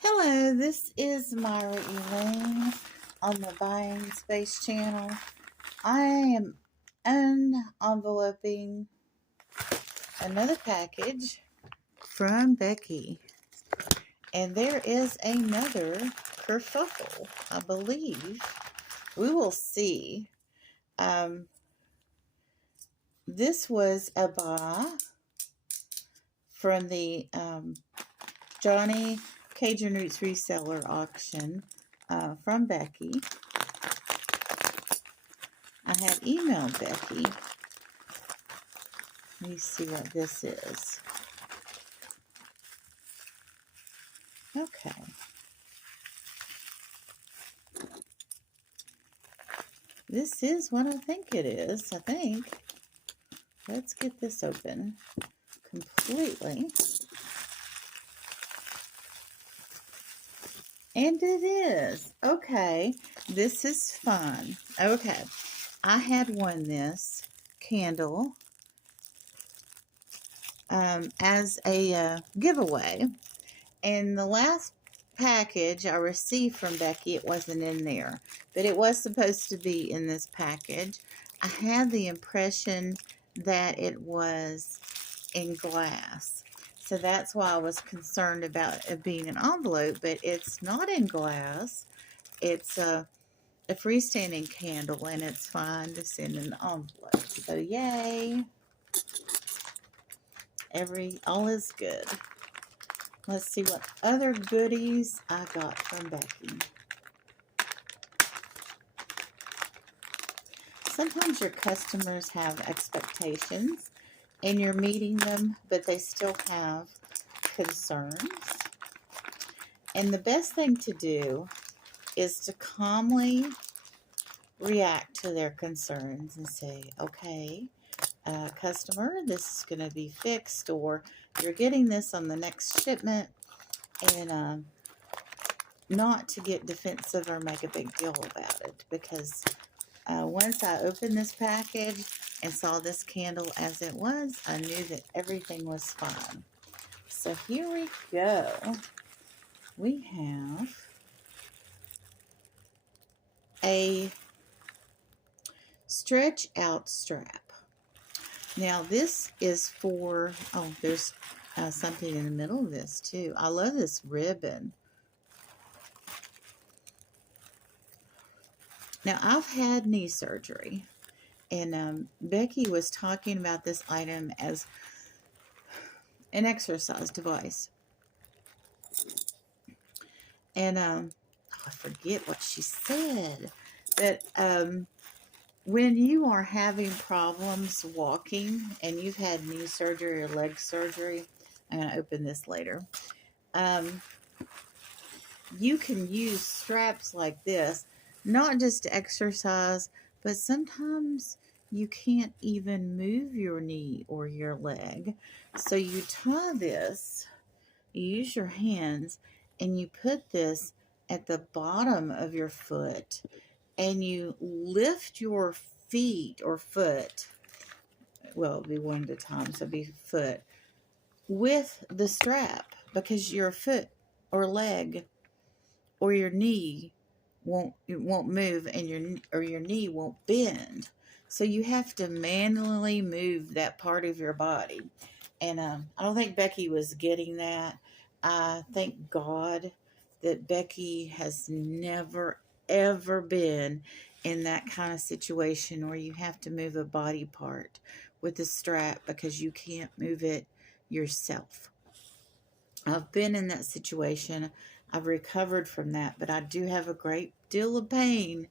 Hello, this is Myra Elaine on the Buying Space channel. I am unenveloping another package from Becky. And there is another kerfuffle, I believe. We will see. This was a buy from the Johnny Cajun Roots Reseller auction from Becky. I had emailed Becky. Let me see what this is. Okay. This is what I think it is, I think. Let's get this open completely. And it is. Okay. This is fun. Okay. I had won this candle as a giveaway. And the last package I received from Becky, it wasn't in there, but it was supposed to be in this package. I had the impression that it was in glass, so that's why I was concerned about it being an envelope, but it's not in glass. It's a freestanding candle, and it's fine to send an envelope. So yay, all is good. Let's see what other goodies I got from Becky. Sometimes your customers have expectations and you're meeting them, but they still have concerns. And the best thing to do is to calmly react to their concerns and say, okay, customer, this is going to be fixed, or you're getting this on the next shipment, and not to get defensive or make a big deal about it, because once I opened this package and saw this candle as it was, I knew that everything was fine. So here we go. We have a stretch out strap. Now this is for, oh, there's something in the middle of this too. I love this ribbon. Now I've had knee surgery, and Becky was talking about this item as an exercise device. And I forget what she said, that when you are having problems walking and you've had knee surgery or leg surgery, I'm going to open this later, you can use straps like this, not just to exercise, but sometimes you can't even move your knee or your leg. So you tie this, you use your hands, and you put this at the bottom of your foot, and you lift your feet or foot, well, it'll be one at a time, so it'll be foot, with the strap, because your foot or leg or your knee won't move, and your knee won't bend. So you have to manually move that part of your body. And I don't think Becky was getting that. I thank God that Becky has never, ever been in that kind of situation where you have to move a body part with a strap because you can't move it yourself. I've been in that situation. I've recovered from that, but I do have a great deal of pain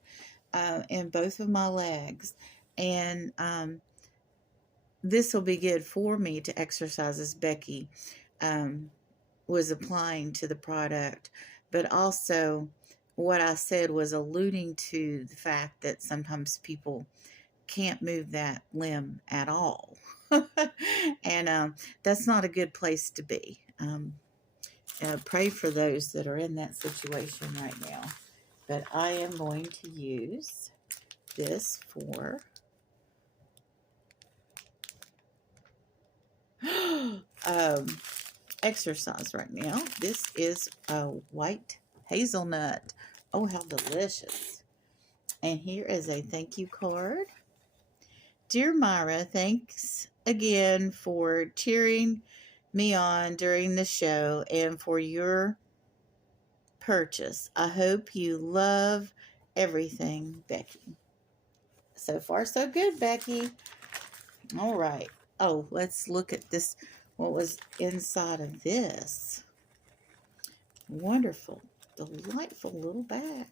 in both of my legs. And this will be good for me to exercise as Becky was applying to the product. But also, what I said was alluding to the fact that sometimes people can't move that limb at all. And that's not a good place to be. Pray for those that are in that situation right now. But I am going to use this for exercise right now. This is a white hazelnut. Oh, how delicious. And here is a thank you card. Dear Myra, thanks again for cheering me on during the show and for your purchase. I hope you love everything, Becky. So far, so good, Becky. All right. Oh, let's look at this. What was inside of this? Wonderful, delightful little bag.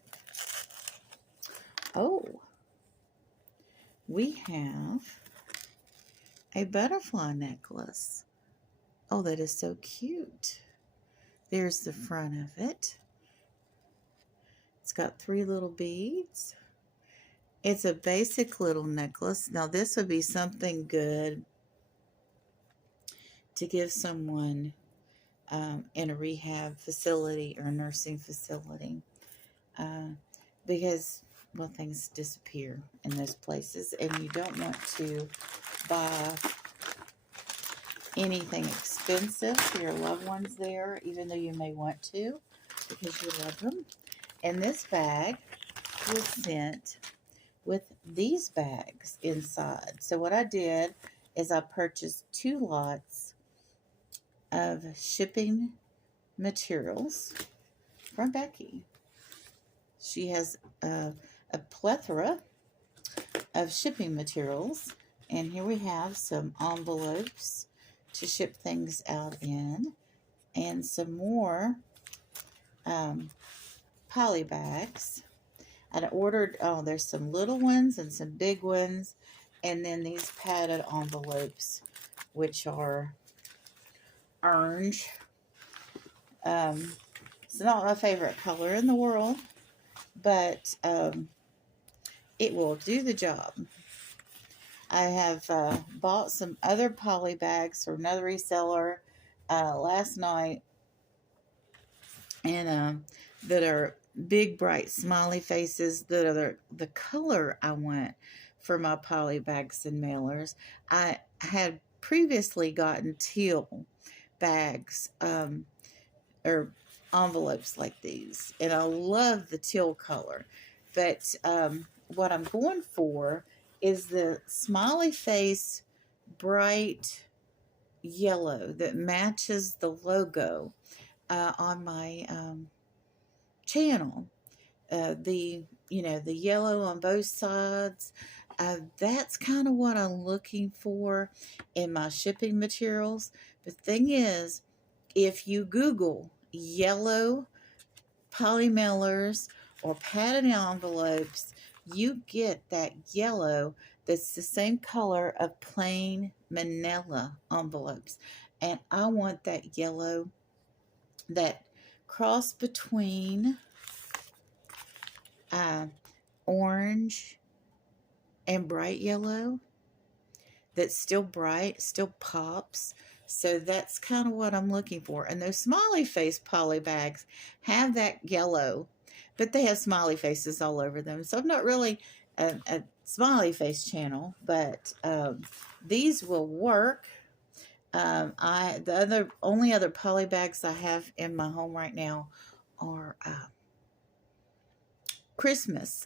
Oh, we have a butterfly necklace. Oh, that is so cute. There's the front of it. It's got 3 little beads. It's a basic little necklace. Now, this would be something good to give someone in a rehab facility or a nursing facility because, well, things disappear in those places, and you don't want to buy anything expensive for your loved ones there, even though you may want to because you love them. And this bag was sent with these bags inside. So what I did is I purchased 2 lots of shipping materials from Becky. She has a plethora of shipping materials, and here we have some envelopes to ship things out in, and some more poly bags. I ordered, oh, there's some little ones and some big ones, and then these padded envelopes, which are orange. It's not my favorite color in the world, but it will do the job. I have bought some other poly bags from another reseller last night, and that are big, bright, smiley faces that are the color I want for my poly bags and mailers. I had previously gotten teal bags or envelopes like these, and I love the teal color, but what I'm going for is the smiley face bright yellow that matches the logo on my channel. The yellow on both sides. That's kind of what I'm looking for in my shipping materials. The thing is, if you Google yellow poly mailers or padded envelopes, you get that yellow that's the same color of plain manila envelopes. And I want that yellow, that cross between orange and bright yellow, that's still bright, still pops. So that's kind of what I'm looking for. And those smiley face poly bags have that yellow, but they have smiley faces all over them. So I'm not really a smiley face channel, but these will work. The only other poly bags I have in my home right now are Christmas.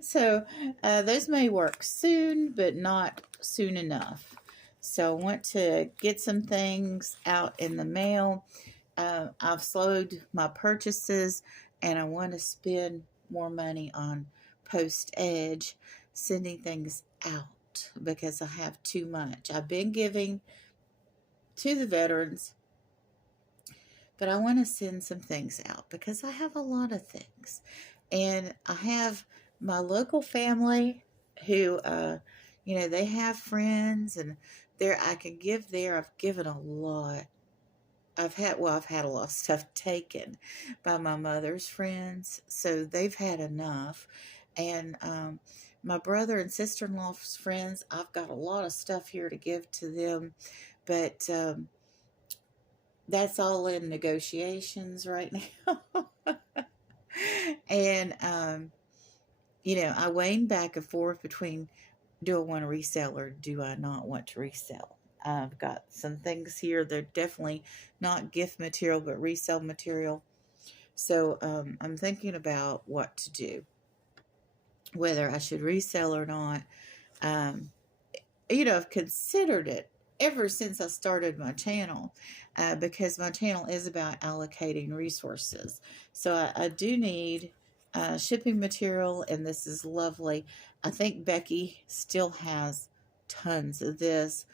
So those may work soon, but not soon enough. So I want to get some things out in the mail. I've slowed my purchases, and I want to spend more money on Post Edge, sending things out because I have too much. I've been giving to the veterans, but I want to send some things out because I have a lot of things. And I have my local family who, they have friends, and I can give there. I've given a lot. I've had a lot of stuff taken by my mother's friends, so they've had enough. And my brother and sister-in-law's friends, I've got a lot of stuff here to give to them, but that's all in negotiations right now. And, I wane back and forth between, do I want to resell or do I not want to resell? I've got some things here. They're definitely not gift material, but resale material. So I'm thinking about what to do, whether I should resell or not. Um, I've considered it ever since I started my channel, because my channel is about allocating resources. So I do need shipping material, and this is lovely. I think Becky still has tons of this,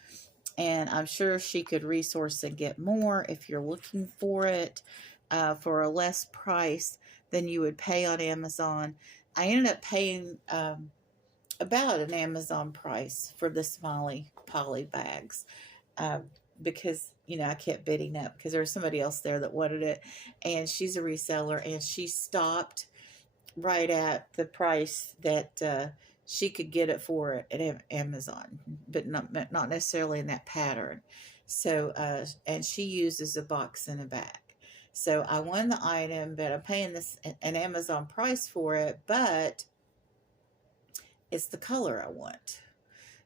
and I'm sure she could resource and get more if you're looking for it for a less price than you would pay on Amazon. I ended up paying about an Amazon price for the Smiley Polly bags, uh, because I kept bidding up because there was somebody else there that wanted it, and she's a reseller, and she stopped right at the price that she could get it for at Amazon, but not necessarily in that pattern. So, and she uses a box and a bag. So I won the item, but I'm paying this an Amazon price for it, but it's the color I want.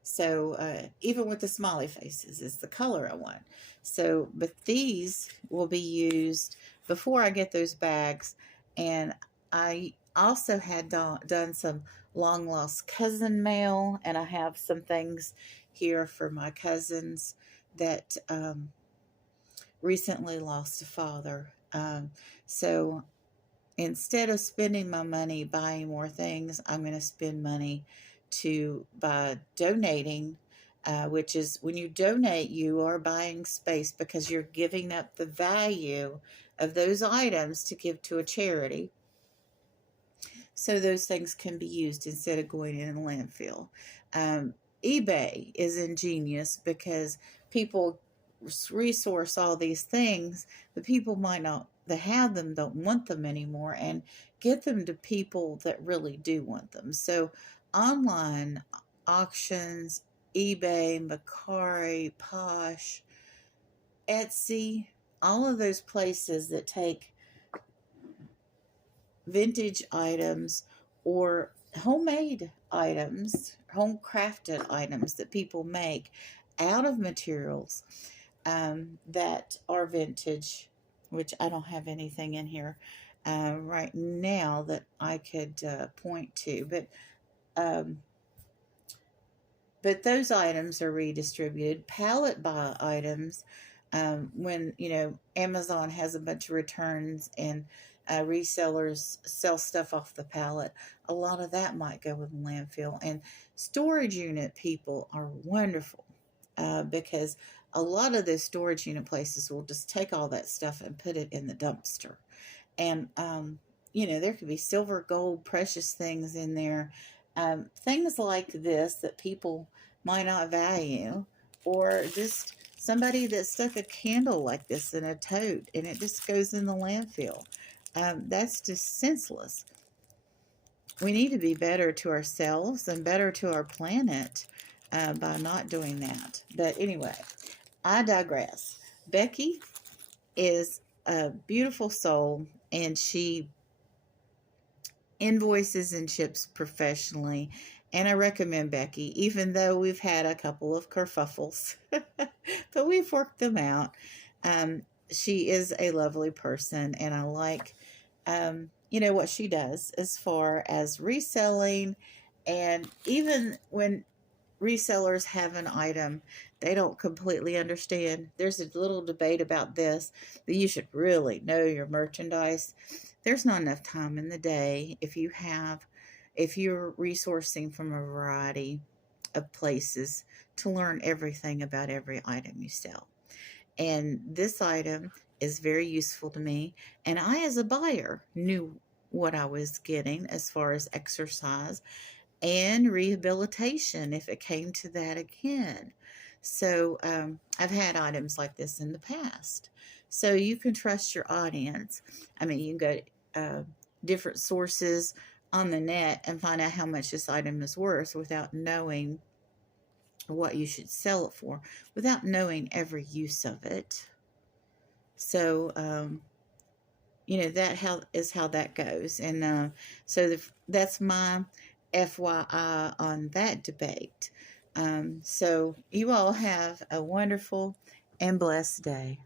So even with the smiley faces, it's the color I want. So, but these will be used before I get those bags. And I also had done some long lost cousin mail, and I have some things here for my cousins that recently lost a father. So instead of spending my money buying more things, I'm going to spend money by donating, which is when you donate, you are buying space because you're giving up the value of those items to give to a charity. So those things can be used instead of going in a landfill. Um, eBay is ingenious because people resource all these things, but people might not that have them don't want them anymore, and get them to people that really do want them. So online auctions, eBay, Macari, Posh, Etsy, all of those places that take vintage items or homemade items, home crafted items that people make out of materials that are vintage, which I don't have anything in here right now that I could point to, um, but those items are redistributed. Pallet buy items, when Amazon has a bunch of returns and resellers sell stuff off the pallet, a lot of that might go in the landfill. And storage unit people are wonderful, because a lot of those storage unit places will just take all that stuff and put it in the dumpster. And there could be silver, gold, precious things in there, things like this that people might not value, or just somebody that stuck a candle like this in a tote and it just goes in the landfill. That's just senseless. We need to be better to ourselves and better to our planet by not doing that. But anyway, I digress. Becky is a beautiful soul, and she invoices and ships professionally. And I recommend Becky, even though we've had a couple of kerfuffles, but we've worked them out. She is a lovely person, and I like, what she does as far as reselling. And even when resellers have an item they don't completely understand, there's a little debate about this, that you should really know your merchandise. There's not enough time in the day if you're resourcing from a variety of places to learn everything about every item you sell. And this item is very useful to me, and I as a buyer knew what I was getting as far as exercise and rehabilitation if it came to that again. So I've had items like this in the past. So you can trust your audience. I mean, you can go to different sources on the net and find out how much this item is worth without knowing what you should sell it for, without knowing every use of it. So, how that goes. And so that's my FYI on that debate. So you all have a wonderful and blessed day.